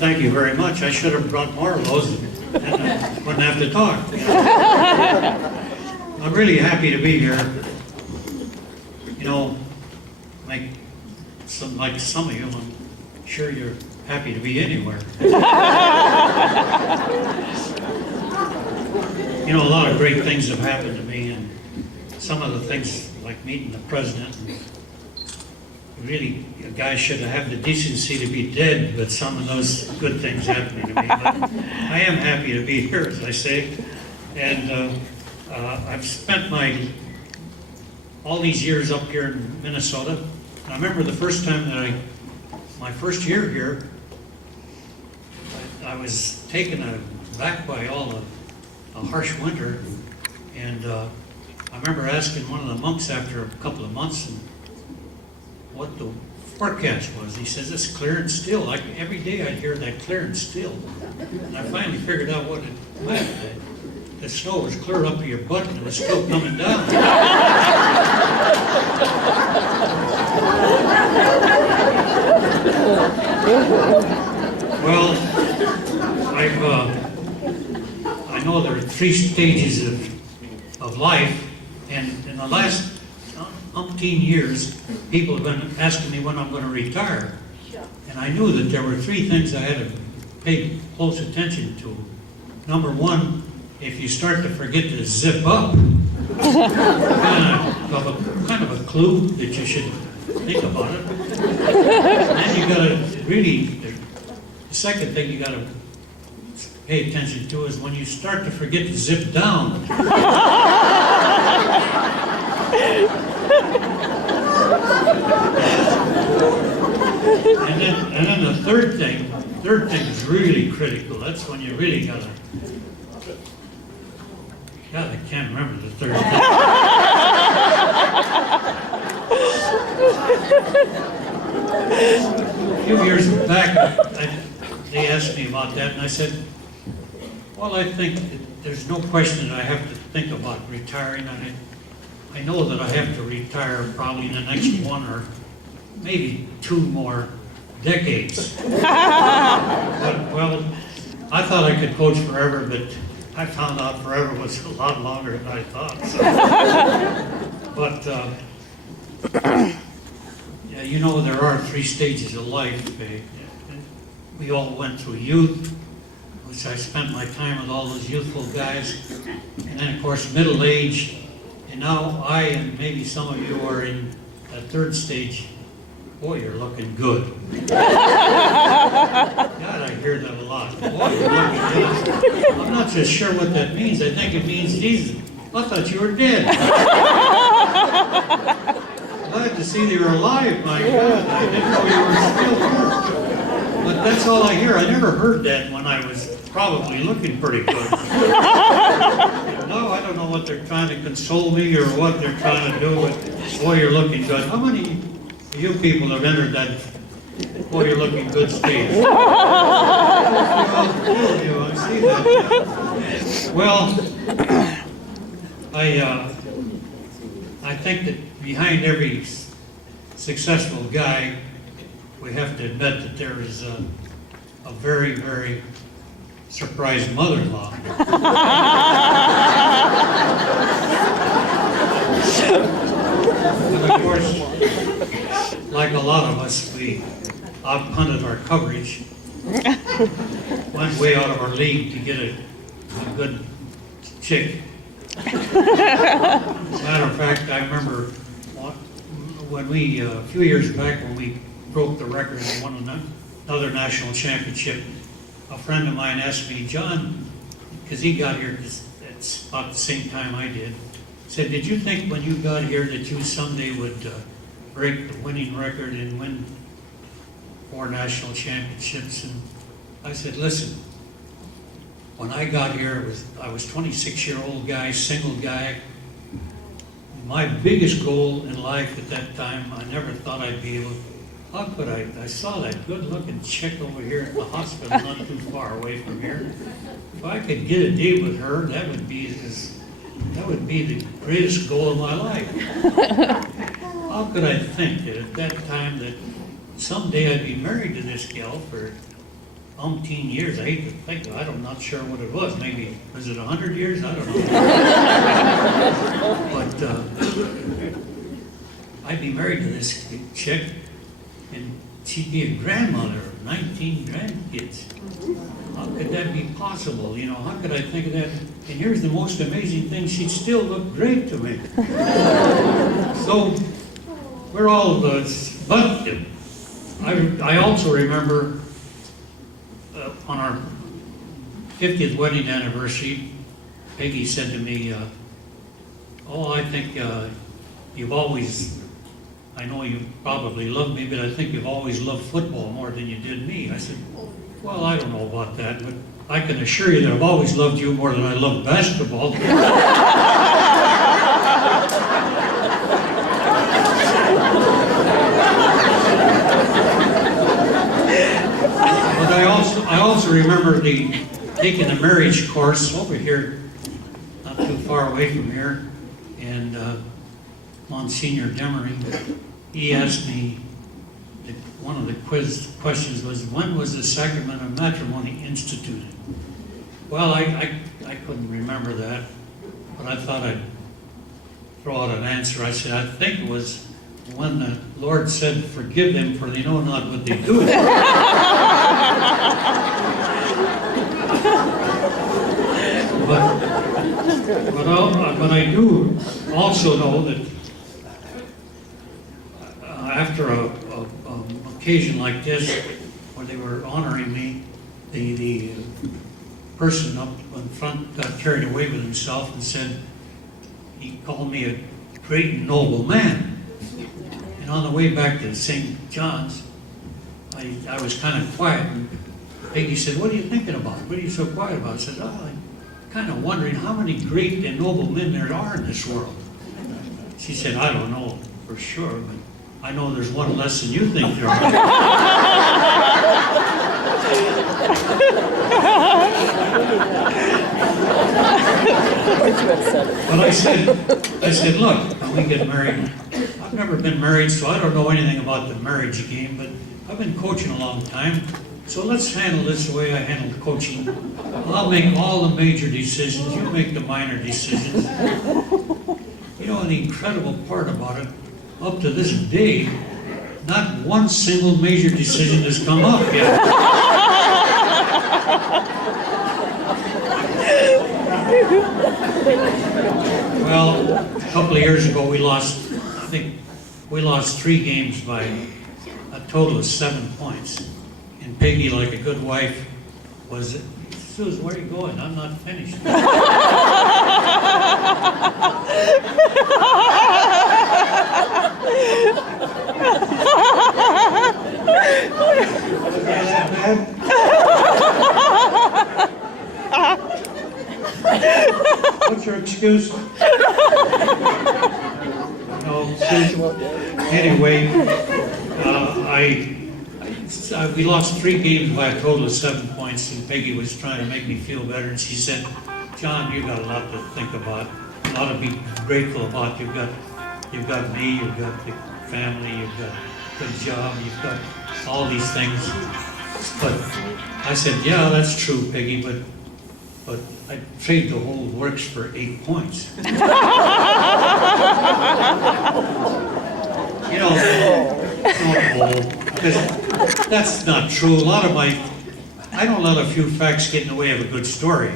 thank you very much. I should have brought more of those and I wouldn't have to talk. I'm really happy to be here. You know, like some of you, I'm sure you're happy to be anywhere. You know, a lot of great things have happened to me, and some of the things, like meeting the president, really, a guy should have the decency to be dead, but some of those good things happened to me. But I am happy to be here, as I say, and I've spent all these years up here in Minnesota. And I remember the first time that my first year here, I was taken aback by all the harsh winter, and I remember asking one of the monks after a couple of months what the forecast was. He says, it's clear and still. Like every day I'd hear that clear and still. And I finally figured out what it meant. The snow was clear up to your butt and it was still coming down. Well, I know there are 3 stages of life, and in the last umpteen years, people have been asking me when I'm going to retire. And I knew that there were 3 things I had to pay close attention to. Number 1, if you start to forget to zip up, kind of a clue that you should think about it. And then you got to really, the second thing you got to pay attention to is when you start to forget to zip down. And then the third thing is really critical. That's when you really gotta. God, I can't remember the third thing. A few years back, they asked me about that, and I said, well, I think there's no question that I have to think about retiring. I know that I have to retire probably in the next 1 or maybe 2 more decades. Well, I thought I could coach forever, but I found out forever was a lot longer than I thought. So. But yeah, you know, there are 3 stages of life. We all went through youth, which I spent my time with all those youthful guys, and then of course middle age, and now I and maybe some of you are in that 3rd stage. Boy, you're looking good. God, I hear that a lot. Boy, you're looking good. I'm not just sure what that means. I think it means, Jesus, I thought you were dead. Glad to see that you're alive, my God. I didn't know you were still here. But that's all I hear. I never heard that when I was probably looking pretty good. No, I don't know what they're trying to console me or what they're trying to do, but boy, you're looking good. How many you people have entered that boy, you're looking good stage? I see that. Well, I think that behind every successful guy, we have to admit that there is a very, very surprised mother-in-law. But of course, like a lot of us, we out-punted our coverage, went way out of our league to get a good chick. As a matter of fact, I remember when we, a few years back, when we broke the record and won another national championship, a friend of mine asked me, John, because he got here at about the same time I did, said, did you think when you got here that you someday would break the winning record and win 4 national championships? And I said, listen, when I got here, I was 26-year-old guy, single guy. My biggest goal in life at that time, I never thought I'd be able, how could I saw that good-looking chick over here at the hospital not too far away from here. If I could get a date with her, that would be the greatest goal of my life. How could I think that at that time that someday I'd be married to this gal for umpteen years. I hate to think, I'm not sure what it was. Maybe, was it 100 years? I don't know. But I'd be married to this chick, and she'd be a grandmother of 19 grandkids. How could that be possible? You know, how could I think of that? And here's the most amazing thing, she'd still look great to me. So, we're all, but I also remember on our 50th wedding anniversary, Peggy said to me, oh, I think you've always, I know you probably love me, but I think you've always loved football more than you did me. I said, well, I don't know about that, but I can assure you that I've always loved you more than I love basketball. But I also remember taking a marriage course over here, not too far away from here, and Monsignor Demering, he asked me, one of the questions was, when was the sacrament of matrimony instituted? Well, I couldn't remember that, but I thought I'd throw out an answer. I said, I think it was when the Lord said, forgive them, for they know not what they do. But I do also know that after an occasion like this, where they were honoring me, the person up in front got carried away with himself and said, he called me a great and noble man. And on the way back to St. John's, I was kind of quiet, and Peggy said, what are you thinking about? What are you so quiet about? I said, oh, I'm kind of wondering how many great and noble men there are in this world. She said, I don't know for sure, but I know there's one less than you think there are. But I said, look, when we get married, I've never been married, so I don't know anything about the marriage game, but I've been coaching a long time, so let's handle this the way I handled coaching. I'll make all the major decisions, you make the minor decisions. You know, the incredible part about it, up to this day, not one single major decision has come up yet. Well, a couple of years ago, I think we lost 3 games by a total of 7 points. And Peggy, like a good wife, was, Susan, where are you going? I'm not finished. What's your excuse? No, anyway, we lost 3 games by a total of 7 points, and Peggy was trying to make me feel better, and she said, John, you've got a lot to think about, a lot to be grateful about. You've got me, you've got the family, you've got a good job, you've got all these things. But I said, yeah, that's true, Peggy, but I'd trade the whole works for 8 points. You know, because that's not true. I don't let a few facts get in the way of a good story.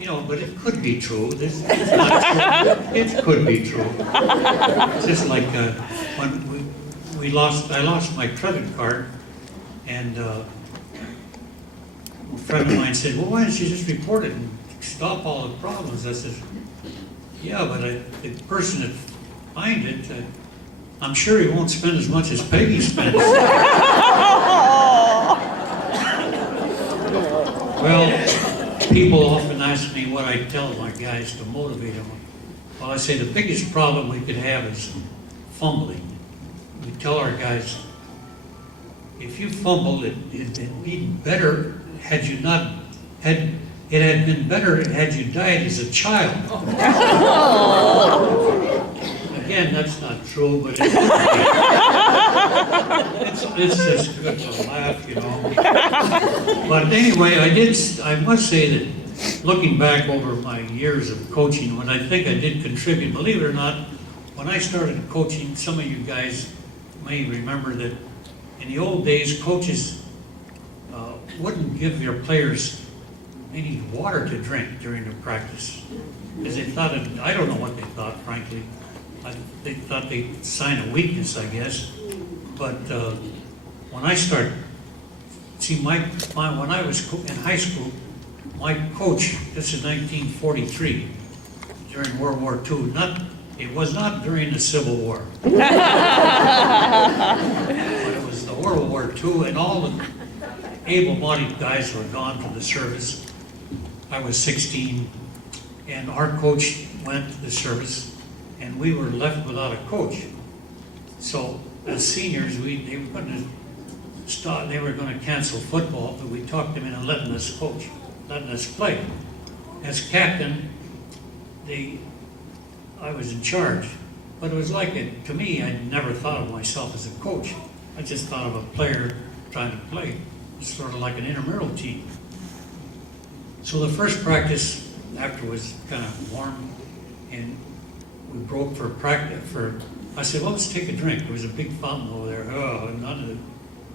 You know, but it could be true. It's not true. It could be true. It's just like when I lost my credit card, and a friend of mine said, well, why don't you just report it and stop all the problems? I said, yeah, but the person that finds it, I'm sure he won't spend as much as Peggy spends. Well, people often ask me what I tell my guys to motivate them. Well, I say the biggest problem we could have is fumbling. We tell our guys, if you fumbled, it'd be better had you not had. It had been better had you died as a child. Again, that's not true, but it would be. It's just good for a laugh, you know. But anyway, I must say that looking back over my years of coaching, when I think I did contribute, believe it or not, when I started coaching, some of you guys may remember that in the old days, coaches wouldn't give their players any water to drink during the practice. Because they thought, I don't know what they thought, frankly. They thought they'd sign a weakness, I guess. But when I started, see, when I was in high school, my coach, this is 1943, during World War II, it was not during the Civil War. But it was the World War II, and all the able-bodied guys were gone to the service. I was 16, and our coach went to the service, and we were left without a coach. So as seniors, they were going to cancel football, but we talked them into letting us coach, letting us play. As captain, I was in charge, but it was like to me, I never thought of myself as a coach. I just thought of a player trying to play. It's sort of like an intramural team. So the first practice after was kind of warm, and we broke for practice. I said, well, let's take a drink. There was a big fountain over there. Oh,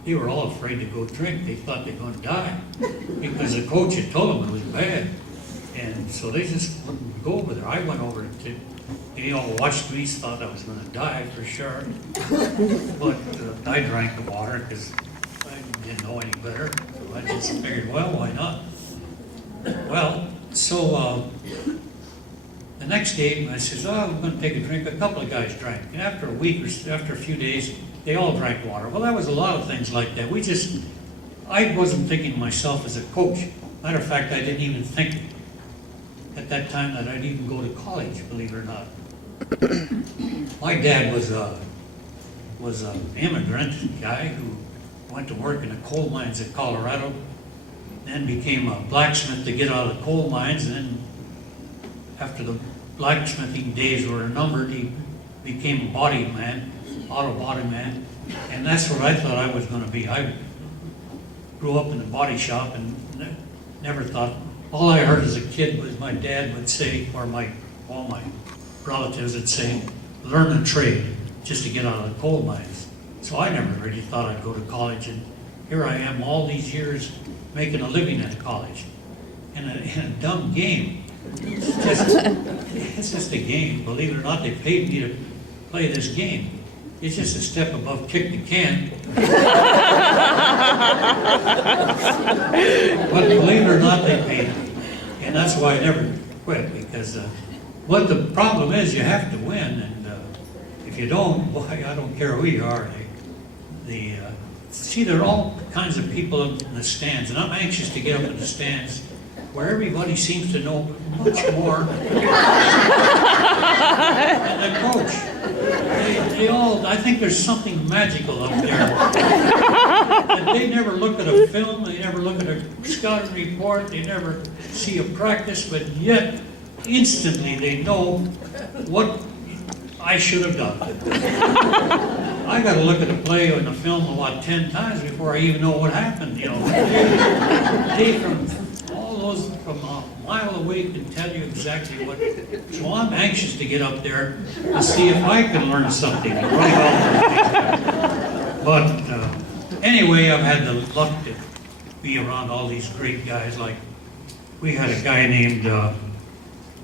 they were all afraid to go drink. They thought they were going to die because the coach had told them it was bad. And so they just wouldn't go over there. I went over to, they all watched me, thought I was going to die for sure. But I drank the water because I didn't know any better. So I just figured, well, why not? Well, so the next day, I says, oh, we're going to take a drink. A couple of guys drank. And after a week or after a few days, they all drank water. Well, that was a lot of things like that. I wasn't thinking of myself as a coach. Matter of fact, I didn't even think at that time that I'd even go to college, believe it or not. My dad was an immigrant guy who went to work in the coal mines in Colorado, then became a blacksmith to get out of the coal mines, and then after the blacksmithing days were numbered, he became a auto body man, and that's what I thought I was going to be. I grew up in the body shop and never thought, all I heard as a kid was my dad would say, or all my relatives would say, learn a trade just to get out of the coal mines. So I never really thought I'd go to college, and here I am all these years making a living at college in a dumb game. It's just a game. Believe it or not, they paid me to play this game. It's just a step above kick the can. But believe it or not, they paid me. And that's why I never quit, because what the problem is, you have to win, and if you don't, boy, I don't care who you are. See, there are all kinds of people in the stands, and I'm anxious to get up in the stands where everybody seems to know much more than the coach. I think there's something magical up there. That they never look at a film, they never look at a scouting report, they never see a practice, but yet instantly they know what I should have done. I got to look at a play or a film about 10 times before I even know what happened. You know, they from all those from a mile away can tell you exactly what. So I'm anxious to get up there to see if I can learn something. But anyway, I've had the luck to be around all these great guys. Like we had a guy named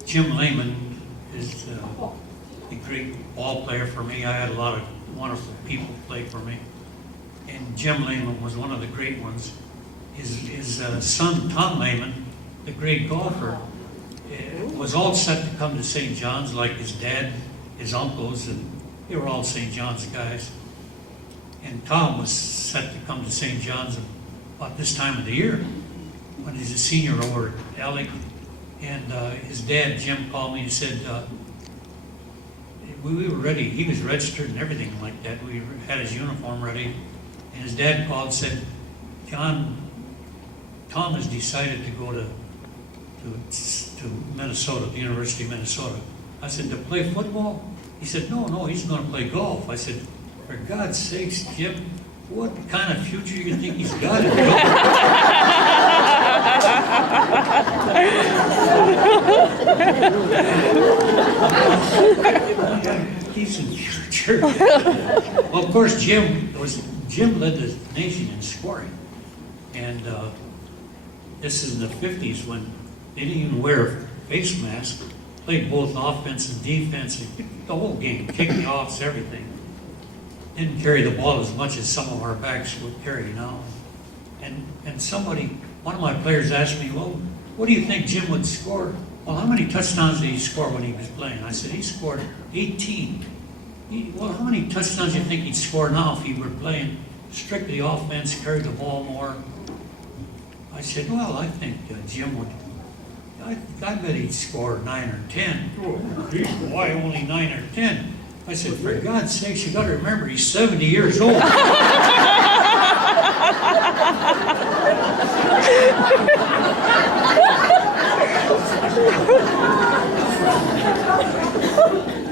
Jim Lehman, is a great ball player for me. I had a lot of wonderful people play for me, and Jim Lehman was one of the great ones. His son Tom Lehman, the great golfer, was all set to come to St. John's, like his dad, his uncles, and they were all St. John's guys. And Tom was set to come to St. John's about this time of the year, when he's a senior over at Alec. And his dad, Jim, called me and said, we were ready. He was registered and everything like that. We had his uniform ready. And his dad called and said, John, Tom has decided to go to Minnesota, the University of Minnesota. I said, to play football? He said, no, he's going to play golf. I said, for God's sakes, Jim, what kind of future you think he's got? Decent future. Well, of course, Jim led the nation in scoring, and this is in the 50s when they didn't even wear a face mask. Played both offense and defense, the whole game, kicked offs, everything. Didn't carry the ball as much as some of our backs would carry now. And one of my players asked me, well, what do you think Jim would score? Well, how many touchdowns did he score when he was playing? I said, he scored 18. Well, how many touchdowns do you think he'd score now if he were playing strictly offense, carried the ball more? I said, well, I think Jim would, I bet he'd score 9 or 10. Oh, geez, why only 9 or 10? I said, for God's sakes, you got to remember, he's 70 years old.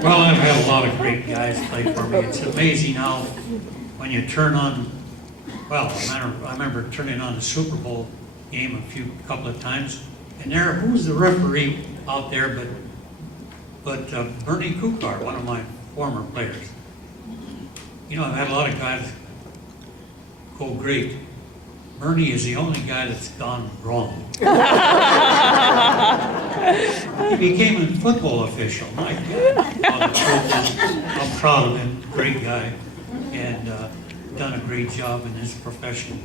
Well, I've had a lot of great guys play for me. It's amazing how when you turn on, well, I remember turning on the Super Bowl game a couple of times, and there, who's the referee out there but Bernie Kukar, one of my former players. You know, I've had a lot of guys go great. Bernie is the only guy that's gone wrong. He became a football official. My God. I'm proud of him. Great guy. And done a great job in his profession.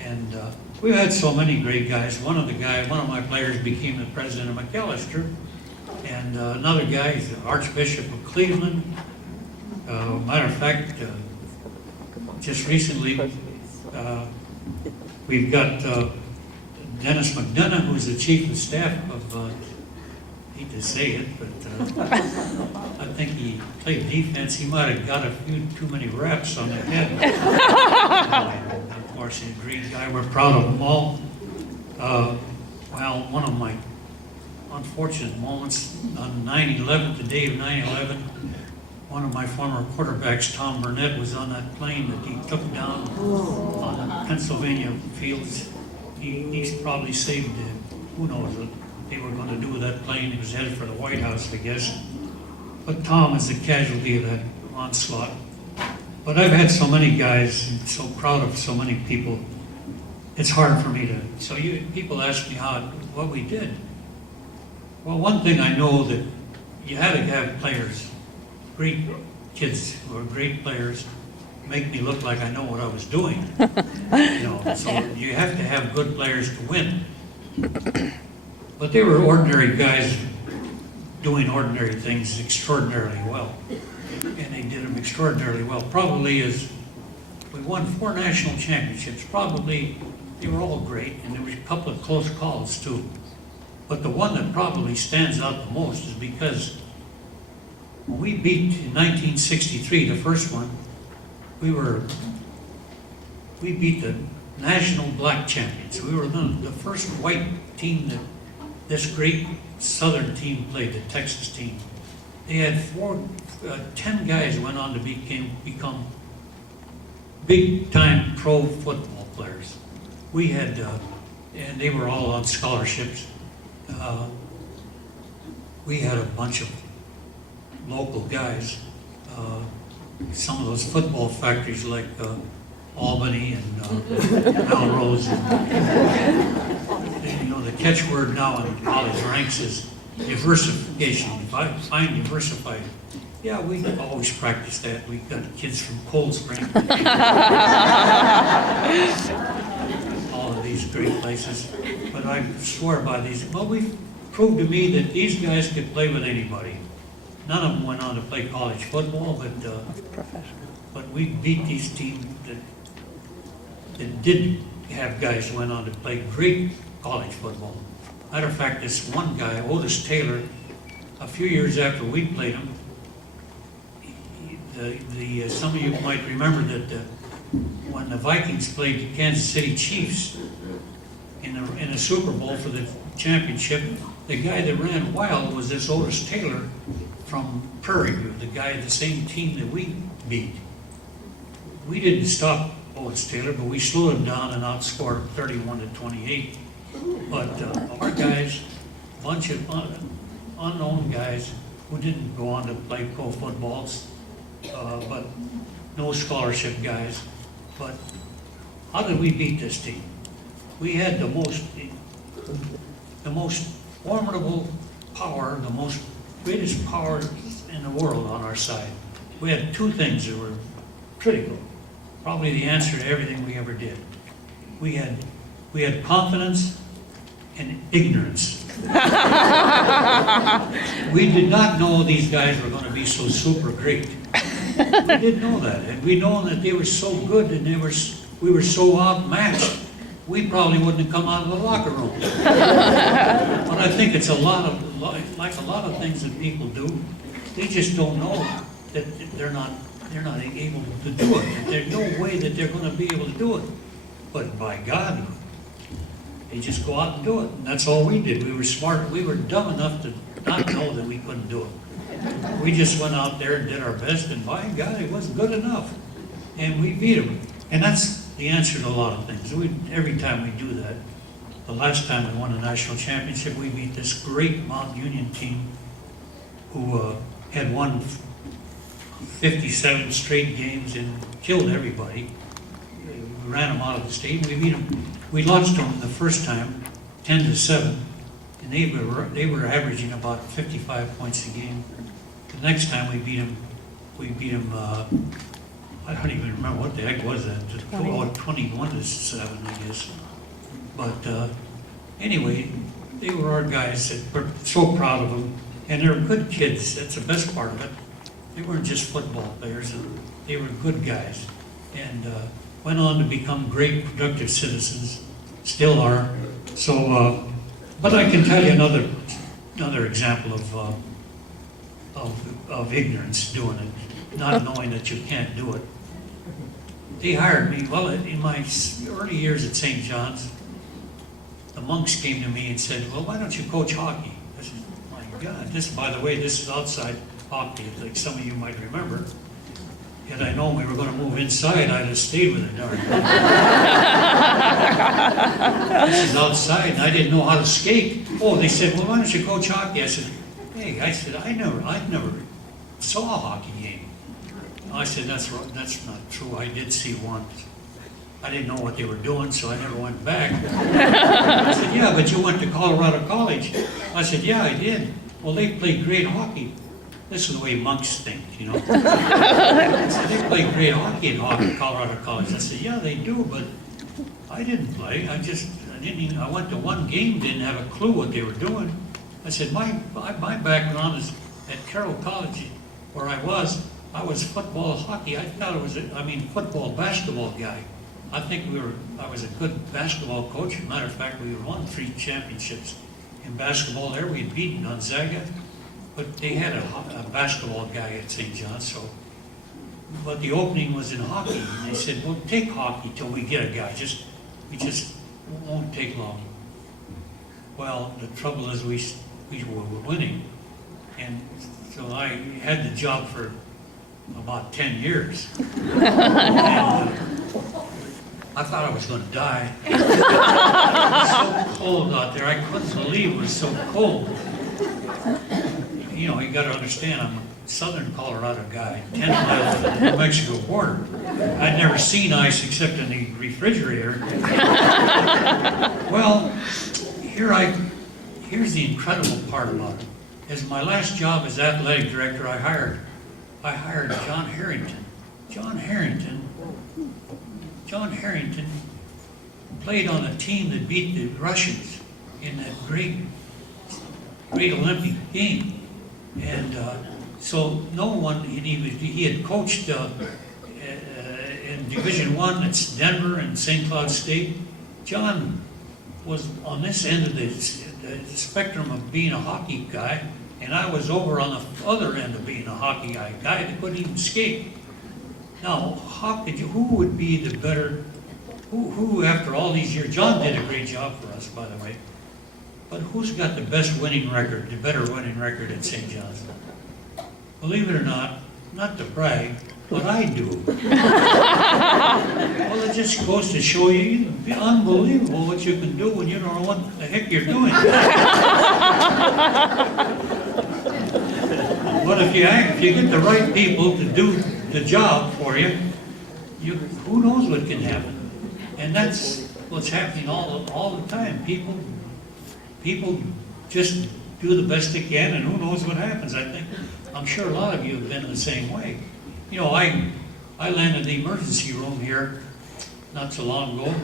And we've had so many great guys. One of my players became the president of McAllister. And another guy is the Archbishop of Cleveland. Matter of fact, just recently, we've got Dennis McDonough, who's the chief of staff of, I hate to say it, but I think he played defense. He might have got a few too many reps on the head. Of course, he's a great guy. We're proud of them all. Well, one of my unfortunate moments on 9/11, the day of 9/11, one of my former quarterbacks, Tom Burnett, was on that plane that he took down on Pennsylvania fields. He's probably saved, who knows what they were going to do with that plane. He was headed for the White House, I guess. But Tom is the casualty of that onslaught. But I've had so many guys, and so proud of so many people. It's hard for me to, people ask me what we did. Well, one thing I know that you had to have players, great kids who are great players, make me look like I know what I was doing. So you have to have good players to win. But they were ordinary guys doing ordinary things extraordinarily well. And they did them extraordinarily well. Probably we won 4 national championships. Probably they were all great, and there were a couple of close calls too. But the one that probably stands out the most is because when we beat in 1963, the first one, we beat the national black champions. We were the first white team that this great southern team played, the Texas team. They had 10 guys went on to become big-time pro football players. We had, and they were all on scholarships. We had a bunch of local guys. Some of those football factories like Albany and Melrose. The catchword now in college ranks is diversification. If I find diversified, yeah, we always practice that. We've got kids from Cold Spring, all of these great places. But I swear by these. Well, we've proved to me that these guys could play with anybody. None of them went on to play college football, but we beat these teams that did have guys who went on to play great college football. Matter of fact, this one guy, Otis Taylor, a few years after we played him, some of you might remember that when the Vikings played the Kansas City Chiefs in the Super Bowl for the championship, the guy that ran wild was this Otis Taylor from Prairie View, the same team that we beat. we didn't stop Owens Taylor, but we slowed him down and outscored 31-28. But our guys, bunch of unknown guys who didn't go on to play pro footballs, but no scholarship guys. But how did we beat this team? We had the most formidable power, the greatest power in the world on our side. We had two things that were critical, probably the answer to everything we ever did. We had confidence and ignorance. We did not know these guys were going to be so super great. We didn't know that, and we know that they were so good and we were so outmatched. We probably wouldn't have come out of the locker room. But I think it's like a lot of things that people do. They just don't know that they're not able to do it. That there's no way that they're going to be able to do it. But by God, they just go out and do it. And that's all we did. We were smart. We were dumb enough to not know that we couldn't do it. We just went out there and did our best, and by God, it wasn't good enough. And we beat them. And that's the answer to a lot of things. Every time we do that, the last time we won a national championship, we beat this great Mount Union team who had won 57 straight games and killed everybody. We ran them out of the state. We beat them. We lost them the first time, 10-7, and they were averaging about 55 points a game. The next time we beat them. I don't even remember what the heck was that. 21-7, I guess. But anyway, they were our guys that were so proud of them, and they were good kids. That's the best part of it. They weren't just football players; they were good guys, and went on to become great, productive citizens. Still are. So, but I can tell you another example of ignorance doing it, not knowing that you can't do it. They hired me, well, in my early years at St. John's, the monks came to me and said, well, why don't you coach hockey? I said, my God, by the way, this is outside hockey, like some of you might remember. Had I known we were going to move inside, I'd have stayed with it, darn. This is outside, and I didn't know how to skate. Oh, they said, well, why don't you coach hockey? I said, hey, I never saw a hockey game. I said, that's not true. I did see one. I didn't know what they were doing, so I never went back. I said, yeah, but you went to Colorado College. I said, yeah, I did. Well, they played great hockey. This is the way monks think, you know. I said, they play great hockey at Colorado College. I said, yeah, they do, but I didn't play. I went to one game, didn't have a clue what they were doing. I said, my background is at Carroll College, where I was football, hockey. I thought football, basketball guy. I think I was a good basketball coach. As a matter of fact, we won 3 championships in basketball there. We had beaten Gonzaga, but they had a basketball guy at St. John's. But the opening was in hockey, and they said, well, take hockey till we get a guy. We just won't take long. Well, the trouble is we were winning, and so I had the job for about 10 years. And, I thought I was going to die. It was so cold out there. I couldn't believe it was so cold. You know, you got to understand, I'm a southern Colorado guy, 10 miles from the New Mexico border. I'd never seen ice except in the refrigerator. Well, here's the incredible part about it. As my last job as athletic director, I hired John Harrington. John Harrington played on a team that beat the Russians in that great Olympic game. And so no one, he had coached in Division I, that's Denver and St. Cloud State. John was on this end of the spectrum of being a hockey guy, and I was over on the other end of being a hockey guy that couldn't even skate. Now, who would be the better, who after all these years, John did a great job for us, by the way, but who's got the best winning record, the better winning record at St. John's? Believe it or not to brag, what I do. Well, it just goes to show you, it's unbelievable what you can do when you don't know what the heck you're doing. But if you get the right people to do the job for you, who knows what can happen. And that's what's happening all the time. People just do the best they can, and who knows what happens. I'm sure a lot of you have been the same way. You know, I landed in the emergency room here not so long ago,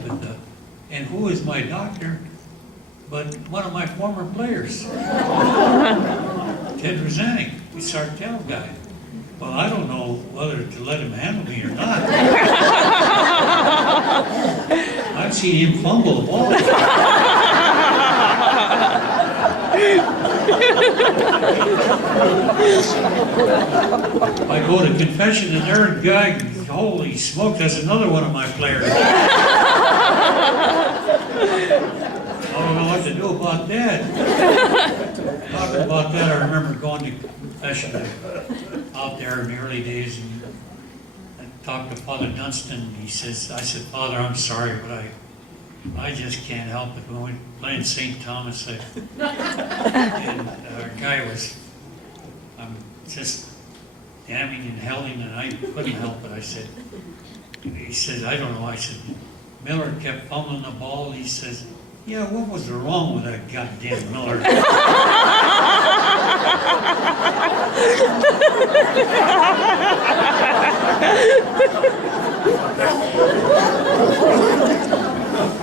and who is my doctor but one of my former players, Ted Rosanek, the Sartell guy. Well, I don't know whether to let him handle me or not. I've seen him fumble the ball. I go to confession and there a guy, holy smoke, that's another one of my players. I don't know what to do about that. Talking about that, I remember going to confession out there in the early days, and I talked to Father Dunstan. I said, Father, I'm sorry, but I just can't help it. When we were playing St. Thomas, and our guy was just damning and helling, and I couldn't help it. He says, I don't know. I said, Miller kept fumbling the ball. He says, yeah, what was wrong with that goddamn Miller?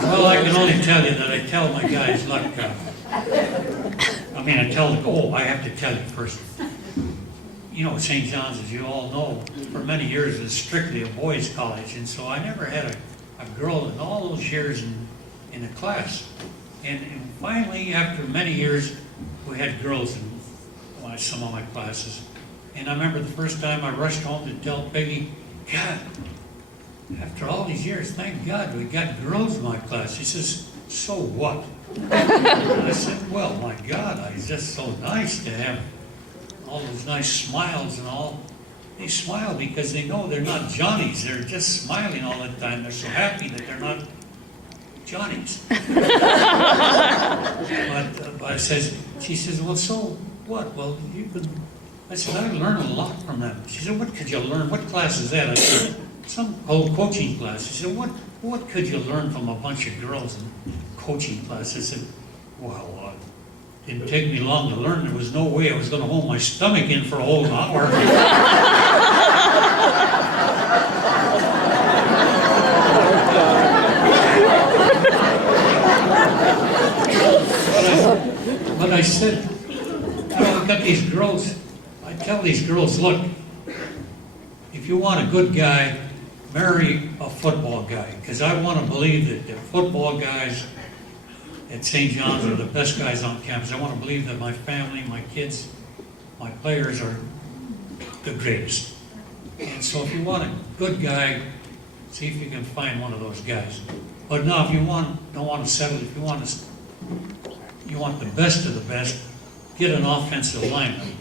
Well, I can only tell you that I tell my guys, look, I have to tell you first. You know, St. John's, as you all know, for many years was strictly a boys' college, and so I never had a girl in all those years in the class. And finally, after many years, we had girls in some of my classes. And I remember the first time I rushed home to tell Peggy, God, after all these years, thank God we got girls in my class. She says, so what? And I said, well, my God, it's just so nice to have all those nice smiles and all. They smile because they know they're not Johnnies. They're just smiling all the time. They're so happy that they're not Johnnies. But she says, well, so what? Well, you could. I said, I learned a lot from them. She said, what could you learn? What class is that? I said, some old coaching class. She said, what could you learn from a bunch of girls in coaching class? I said, well, it didn't take me long to learn. There was no way I was going to hold my stomach in for a whole hour. But I said, I've got these girls. I tell these girls, look, if you want a good guy, marry a football guy. Because I want to believe that the football guys at St. John's are the best guys on campus. I want to believe that my family, my kids, my players are the greatest. And so if you want a good guy, see if you can find one of those guys. But no, if you don't want to settle, if you want the best of the best, get an offensive lineman.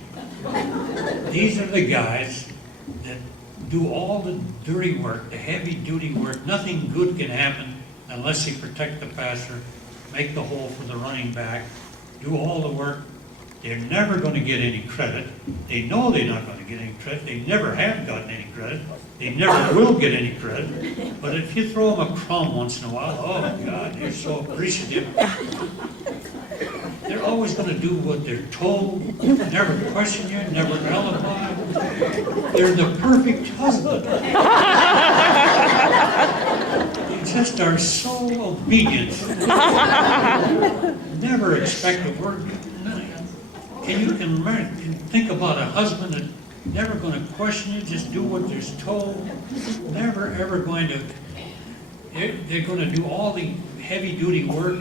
These are the guys that do all the dirty work, the heavy duty work. Nothing good can happen unless they protect the passer, make the hole for the running back, do all the work. They're never going to get any credit. They know they're not going to get any credit. They never have gotten any credit. They never will get any credit. But if you throw them a crumb once in a while, oh God, they're so appreciative. They're always going to do what they're told, never question you, never alibi. They're the perfect husband. They just are so obedient. Never expect a word. Can you think about a husband that's never going to question you, just do what they're told, never ever going to, they're going to do all the heavy duty work.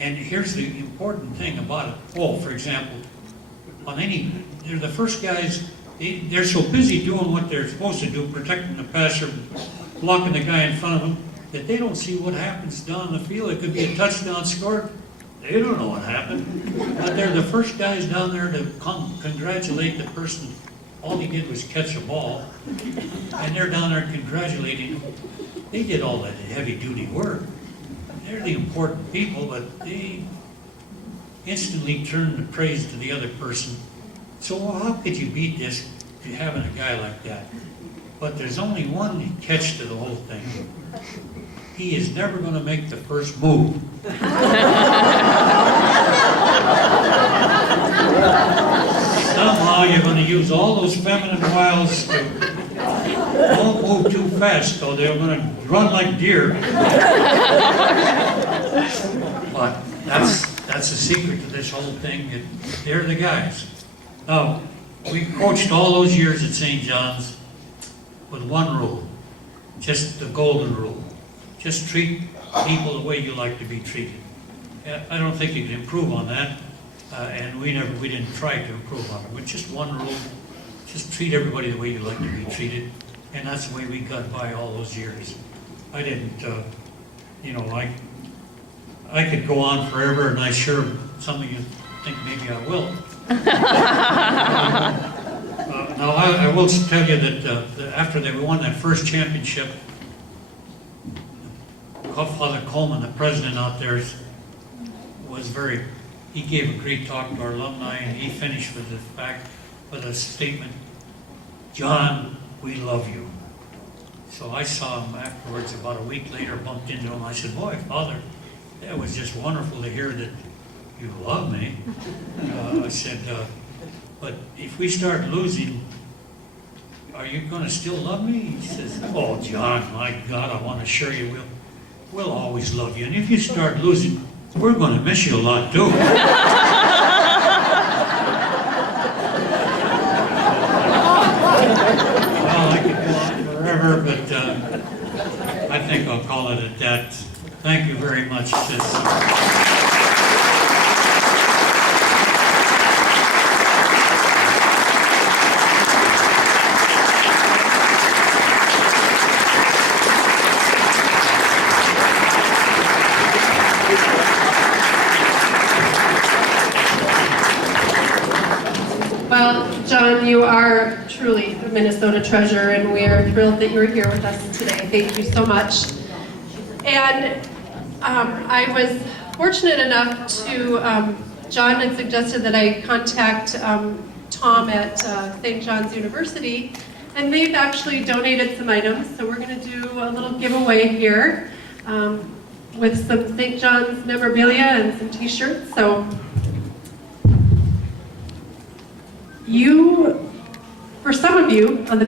And here's the important thing about it. Oh, for example, they're the first guys, they're so busy doing what they're supposed to do, protecting the passer, blocking the guy in front of them, that they don't see what happens down the field. It could be a touchdown scored. They don't know what happened. But they're the first guys down there to congratulate the person all he did was catch a ball, and they're down there congratulating him. They did all that heavy-duty work. They're the important people, but they instantly turn the praise to the other person. So how could you beat this to having a guy like that? But there's only one catch to the whole thing. He is never going to make the first move. Somehow you're going to use all those feminine wiles to don't move too fast, though they're going to run like deer. But that's the secret to this whole thing. They're the guys. Now, we coached all those years at St. John's with one rule, just the golden rule. Just treat people the way you like to be treated. I don't think you can improve on that, and we didn't try to improve on it. With just one rule, just treat everybody the way you like to be treated, and that's the way we got by all those years. I didn't, I could go on forever, and I sure, some of you think maybe I will. Now, I will tell you that after they won that first championship, Father Coleman, the president out there, he gave a great talk to our alumni, and he finished with a statement, "John, we love you." So I saw him afterwards, about a week later, bumped into him. I said, "Boy, Father, that was just wonderful to hear that you love me." I said, "But if we start losing, are you going to still love me?" He says, "Oh, John, my God, I want to assure you we'll always love you. And if you start losing, we're going to miss you a lot, too." Well, I could go on forever, but I think I'll call it at that. Thank you very much. Well, John, you are truly a Minnesota treasure, and we are thrilled that you're here with us today. Thank you so much. And I was fortunate enough to, John had suggested that I contact Tom at St. John's University, and they've actually donated some items, so we're going to do a little giveaway here with some St. John's memorabilia and some t-shirts. So for some of you on the